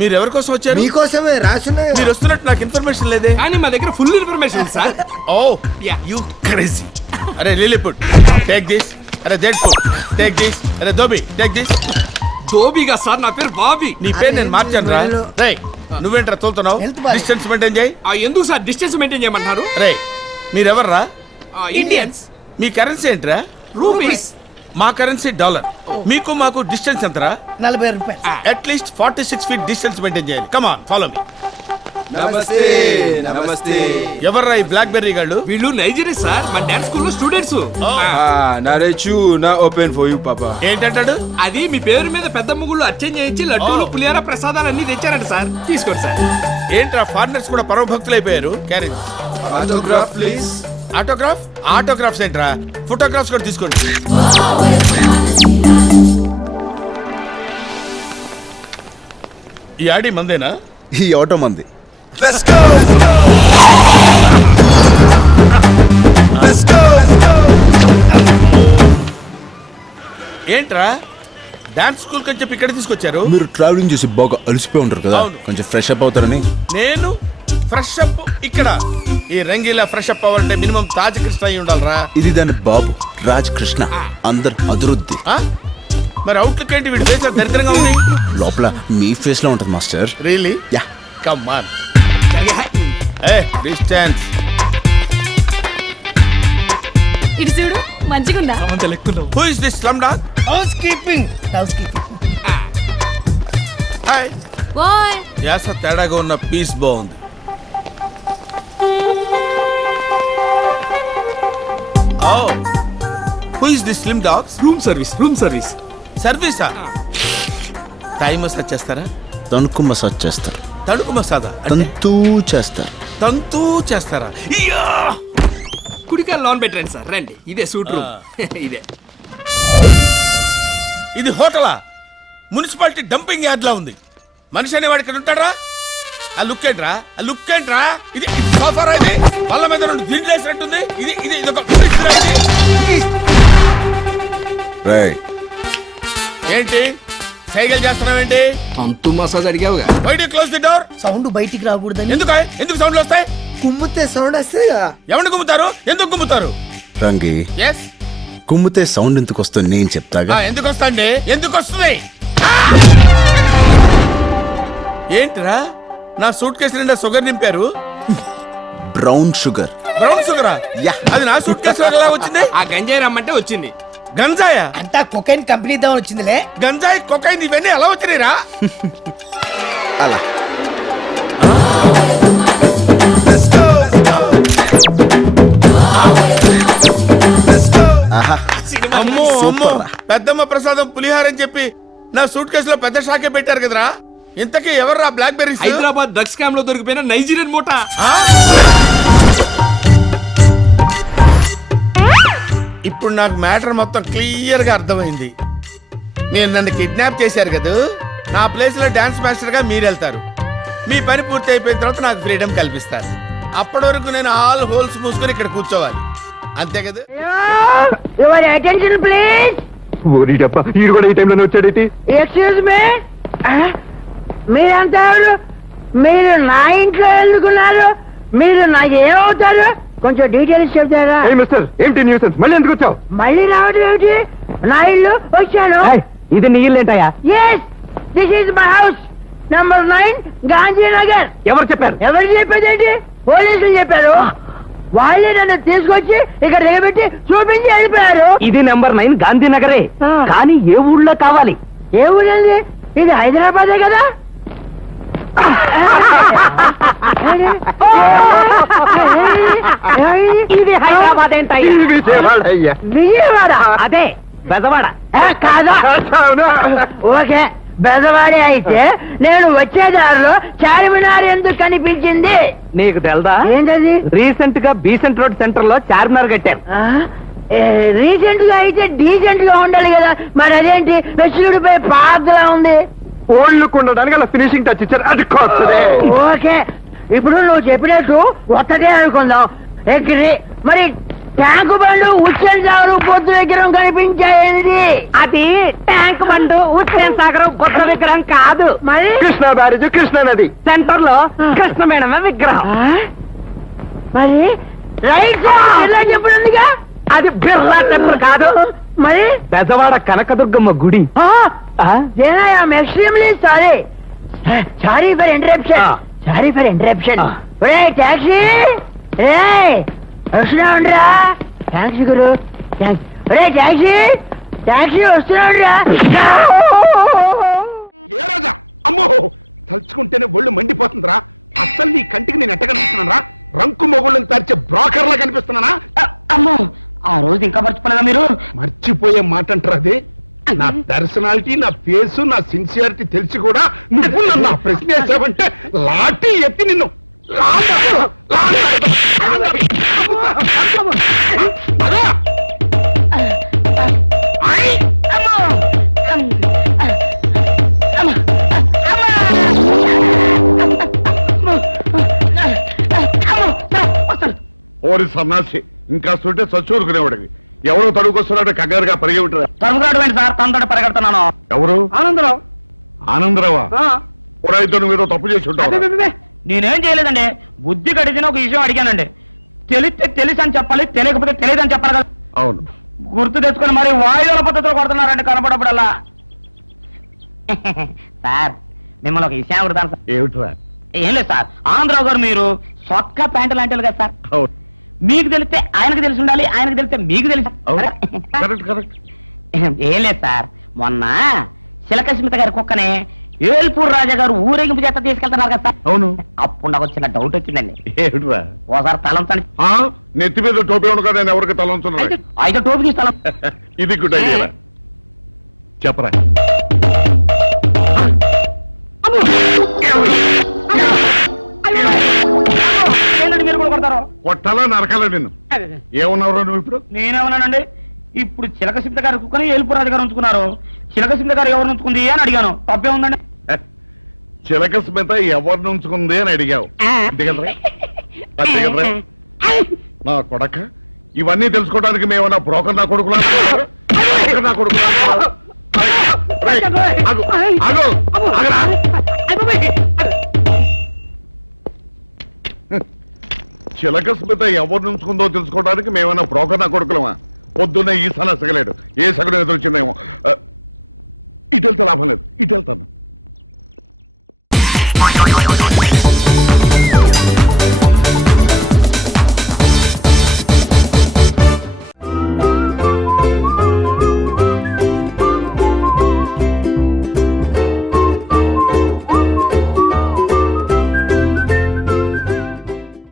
మీరు ఎవరి కోసం వచ్చారు? మీకోసమే రాసున్నాయి. మీరు వస్తున్నట్టు నాకు ఇన్ఫర్మేషన్ లేదే. కానీ మా దగ్గర full information sir. Oh you crazy. అరే లిలిపుట్ టేక్ దిస్. అరే జెడ్ఫుట్ టేక్ దిస్. అరే దోబి టేక్ దిస్. దోబిగా సార్, నా పేరు బాబీ. నీ పేరు నేను మార్చాను రా. రేయ్ నువ్వేంట్రా తోలుతున్నావు? డిస్టెన్స్ మెయింటైన్ చేయి. ఎందుకు సార్ డిస్టెన్స్ మెయింటైన్ చేయమంటారు? రే మీరెవర్రా? ఇండియన్స్. మీ కరెన్సీ ఏంట్రా? రూపీస్. మా కరెన్సీ డాలర్. మీకు మాకు డిస్టెన్స్ ఎంతరా? 40 రూపాయలు. అట్లీస్ట్ 46 feet డిస్టెన్స్ మెయింటైన్ చేయాలి. Come on follow me. నమస్తే నమస్తే. ఎవర్రా ఈ బ్లాక్ బెర్రీ గాళ్ళు? వీళ్ళు నైజీరియా సార్, మా డాన్స్ స్కూల్ స్టూడెంట్స్. నా రేచు నా ఓపెన్ ఫర్ యు పాపా. ఏంటంటాడు? అది మీ పేరు మీద పెద్ద ముగ్గులు అర్చన చేయించి లడ్డూలు పులిహార ప్రసాదాలు అన్ని తెచ్చారంట సార్. తీసుకోండి సార్. ఏంట్రా ఫారినర్స్ కూడా పరమ భక్తులు అయిపోయారు. Carriage autograph please. Autograph? Autographs ఏంట్రా? ఫోటోగ్రాఫ్స్ కూడా తీసుకోండి. ఈ ఆడి మందేనా? ఈ ఆటో మంది. Let's go let's go. ఏంట్రా డాన్స్ స్కూల్ కని చెప్పి ఇక్కడ తీసుకొచ్చారు? మీరు ట్రావెలింగ్ చేసి బాగా అలసిపోయి ఉంటారు కదా, అవును. కొంచెం ఫ్రెష్ అప్ అవుతారని. నేను ఫ్రెష్ అప్ ఇక్కడ? ఈ రంగీలా ఫ్రెష్ అప్ అవ్వాలంటే మినిమం తాజ్ కృష్ణ అయి ఉండాలరా. ఇది దాని బాబు రాజ్ కృష్ణ, అందరు అదురుద్ది. ఆ? మరి అవుట్లుక్ ఏంటి? వీడి ఫేస్ దరిద్రంగా ఉంది. లోపల మీ ఫేస్ లో ఉంటది master. Really? Ya. Come on. A distance. ఇటు చూడు మంచిగుందా? Who is this slum dog? House keeping. Hi. ఓయ్ యాస తేడాగా ఉన్న పీస్ బాగుంది. Oh who is this slim dogs? Room service, room service. సర్వీసా? టైం మసాజ్ చేస్తారా? తణుకు మసాజ్ చేస్తారు. తణుకు మసాజా? తంతూ చేస్తారు. తంతూ చేస్తారా? ఇయ్యా! కుడికాయ లోన్ పెట్టండి సార్. రండి, ఇదే సూట్ రూమ్. ఇదే. ఇది హోటలా? మున్సిపాలిటీ డంపింగ్ యార్డ్ లా ఉంది. మనిషి అనేవాడు ఇక్కడ ఉంటాడా? ఆ లుక్ ఏంట్రా? ఆ లుక్ ఏంట్రా? ఇది సోఫారా? ఇది వాళ్ళ మీద రెండు దిండ్లు వేసినట్టుంది. ఇది ఇది ఇది ఒక రేయ్, ఏంటి సైకిల్ చేస్తున్నావేంటి? అంతు మసాజ్ అడిగావుగా. Why do close the door? Sound బయటికి రాకూడదని. ఎందుకు ఎందుకు సౌండ్లు వస్తాయి? కుమ్మితే సౌండ్ వస్తుంది కదా. ఎవరిని గుమ్ముతారు? ఎందుకు గుమ్ముతారు? రంగి ఎస్ కుమ్మితే సౌండ్ ఎందుకు వస్తుంది నేను చెప్తాగా. ఎందుకు వస్తాండి? ఎందుకు వస్తుంది? ఏంటిరా నా సూట్ కేసు నిండా షుగర్ నింపారు? Brown sugar. బ్రౌన్ షుగరా? యా. అది నా సూట్ కేసు ఎలా వచ్చింది? ఆ గంజాయి రమ్మంటే వచ్చింది. గంజాయా? అంతా కొకైన్ కంపెనీ దా వచ్చిందిలే. గంజాయి కొకైన్ ఇవన్నీ ఎలా వచ్చినాయిరా? అలా లెట్స్ గో లెట్స్ గో. ఆహా, అమ్మో అమ్మో, సూపర్ రా. పెద్దమ్మ ప్రసాదం పులిహార అని చెప్పి నా సూట్ కేసులో పెద్ద షాకే పెట్టారు కదరా. ఇంతకీ ఎవర్రా blackberries? Hyderabad drugs scam లో దొరికిపోయిన నైజీరియన్ మూట. ఇప్పుడు నాకు మ్యాటర్ మొత్తం క్లియర్ గా అర్థమైంది. మీరు నన్ను కిడ్నాప్ చేశారు కదా, నా ప్లేస్ లో డాన్స్ మాస్టర్ గా మీరు వెళ్తారు. మీ పని పూర్తి అయిపోయిన తర్వాత నాకు ఫ్రీడమ్ కల్పిస్తారు. అప్పటి వరకు నేను ఆల్ హోల్స్ మూసుకొని ఇక్కడ కూర్చోవాలి, అంతే కదా? Your attention please. ఓరి డబ్బ ఈడు కూడా ఈ టైంలోనే వచ్చాడేటి? ఎక్స్క్యూజ్ మీ, మీరంతా ఎవరు? మీరు నా ఇంట్లో ఎందుకున్నారు? మీరు నాకు ఏమవుతారు? కొంచెం డీటెయిల్స్ చెప్తారా? ఏ మిస్టర్, ఏంటి న్యూసెన్స్? మళ్ళీ ఎందుకు వచ్చావు? మళ్ళీ రావడం ఏమిటి? నా ఇల్లు వచ్చాను. ఇది నీ ఇల్లు ఏంటయ్యా? Yes, this is my house, number 9 Gandhinagar. ఎవరు చెప్పారు? ఎవరు చెప్పేదేంటి? పోలీసులు చెప్పారు. వాళ్ళే నన్ను తీసుకొచ్చి ఇక్కడ దిగబెట్టి చూపించి వెళ్ళిపోయారు. ఇది నెంబర్ 9 గాంధీనగరే, ఆ. కానీ ఏ ఊళ్ళో కావాలి? ఏ ఊరండి? ఇది హైదరాబాదే కదా. ఇది హైదరాబాద్ ఏంటయ్యా? విజయవాడ. అదే బెజవాడ. కాదా? ఓకే, బెజవాడే అయితే నేను వచ్చే దారిలో చార్మినార్ ఎందుకు కనిపించింది? నీకు తెలదా? ఏంటది? రీసెంట్ గా బీసెంట్ రోడ్ సెంటర్ లో చార్మినార్ కట్టారు. రీసెంట్ గా అయితే డీసెంట్ గా ఉండాలి కదా, మరి అదేంటి వెసులుడిపై పాతలా ఉంది? ఓల్డ్ ఉండడానికి అలా ఫినిషింగ్ టచ్ ఇచ్చారు, అది కొత్తదే. ఓకే, ఇప్పుడు నువ్వు చెప్పినట్టు కొత్తదే అనుకుందాం. ఎగ్రీ. మరి ట్యాంకు బండు ఉచ్చన్ సాగరు బొద్దు విగ్రహం కనిపించాయి. అది ట్యాంక్ బండు ఉచ్చన్ సాగరం బొద్దు విగ్రహం కాదు. మరి కృష్ణా బ్యారేజ్ కృష్ణా నది సెంటర్ లో కృష్ణ మేడమ విగ్రహం. మరి రైట్ ఇలా చెప్పినందుగా అది బిర్లా టెంపుల్ కాదు. మరి పెద్దవాడ కనకదుర్గమ్మ గుడి. I'm extremely sorry. Sorry for interruption. Sorry for interruption. ఒరే టాక్సీ, వస్తున్నావురా. థ్యాంక్స్ గురు. ఒరే టాక్సీ, టాక్సీ వస్తున్నావురా. ఏ రాజా, అమ్మో తలుచుకుంటేనే ఒళ్ళు మండిపోతుందిరా. అస్సలు నీ కంటికి నేను ఎట్ట కనిపిస్తున్నాను రా? రంకు మొగుళ్ళని తరిచే బ్రోకర్లా కనిపిస్తున్నానా? అమ్మో, ఆ రోజు ఇంకా మర్చిపోలేదా మీరు? మర్చిపోయే మాట అంటారు అదే. నా పర్సనాలిటీ, నా ఫేసు, నా సిన్సియారిటీ తెలిసి కూడా నువ్వు నన్ను ఆ ప్రశ్న వేసావంటే లాఠీ ఎత్తి నిన్ను ఓరి సన్నాసి, ఇంకా సుంటే చచ్చూరుకునేవాడివి. ఎవరో తడుకొస్తున్నాడు కంగారుగా పరిగి ఉంటారు. తనుకురాడు సార్, తనతో పరిగెడుతున్నాను. ఎవరు? ఆనందరావు. ఆనందరావా? ఇద్దరు మీరు తప్పు చేసి ఉంటారు. నేనేం చేయలేదండి. బుద్ధి గడిచిన ఒక విషయం అడిగానండి. తెలిస్తే తెలుసు అని చెప్పాలి, తెలియకపోతే తెలియదు అని చెప్పాలి కదా. అవును. గుర్తు తెచ్చుకొని మరి వాయువుల పద్ధతిలో కొడుతున్నారండి కనపడప్పుడల్లా. సార్, మిమ్మల్ని ఒక విషయం అడుగుతాను సార్. ఏమిట్రా? ఏం లేదు సార్, ఆనందరావు గారు మీరు సొక్క ప్యాంటు లాంటి కదా సార్. అవును. మీకు తెలిస్తే ఆయనకు తెలిసి ఉండాలి, ఆయనకు తెలిస్తే మీకు తెలిసి. అవును. Correct correct. ఏం లేదు సార్, మొన్న శిలకస్మిత గారి కుక్కనే ఏల్పూర్ రాజా గారు ఊరేగింపు చేత తీసుకెళ్తున్నారు కదా సార్. అవును. అప్పుడు నాకు వచ్చిన డౌట్ వచ్చిందండి. ఏమిట్రా? ఓసారి తలంచండి. నెత్తి మీద టోపీ ఉండగా నేను ఎవరికి తలంచున్నా? అయితే టోపీ తీసి తలం. ఇది గుడ్ ఐడియా. చెప్పరా. ఏంటండి మీరు కూడా కొడతారు? కొట్టాలా నరకాలా నిన్ను? ఏమన్నావు నువ్వు ఇప్పుడు? నేనేమన్నానండి? ఇప్పుడు చిలకసింత గారు కుక్కని ఏల్పూర్ రాజు గారు ఉంచుకున్నారు. చిలకసింత గారు ఎవరు ఉంచుకుంది అని అడిగాను. తప్పే ఉందండి? చిలక స్మిత ఎవరిని ఉంచుకుంది అని అడిగావు. అంతే కదరా? అంతే కదరా? నా కొడక, ఇవన్నీ తెలుసుకోవడానికి మేమన్నా బ్రోకర్ నా కొడుకులా? నా కొడుకులా? చిలక స్మిత ఎవరిని ఉంచుకుందో తెలుసుకోవడానికి మేమన్నా బ్రోకర్ నా కొడుకులమా? పొద్దున్నే ఈ సన సగలేడు, ఏ సగడం ఎదురొచ్చిందేమో. ఇటు వెళ్తే లాభం లేదు, ఇటు వెళ్తాను.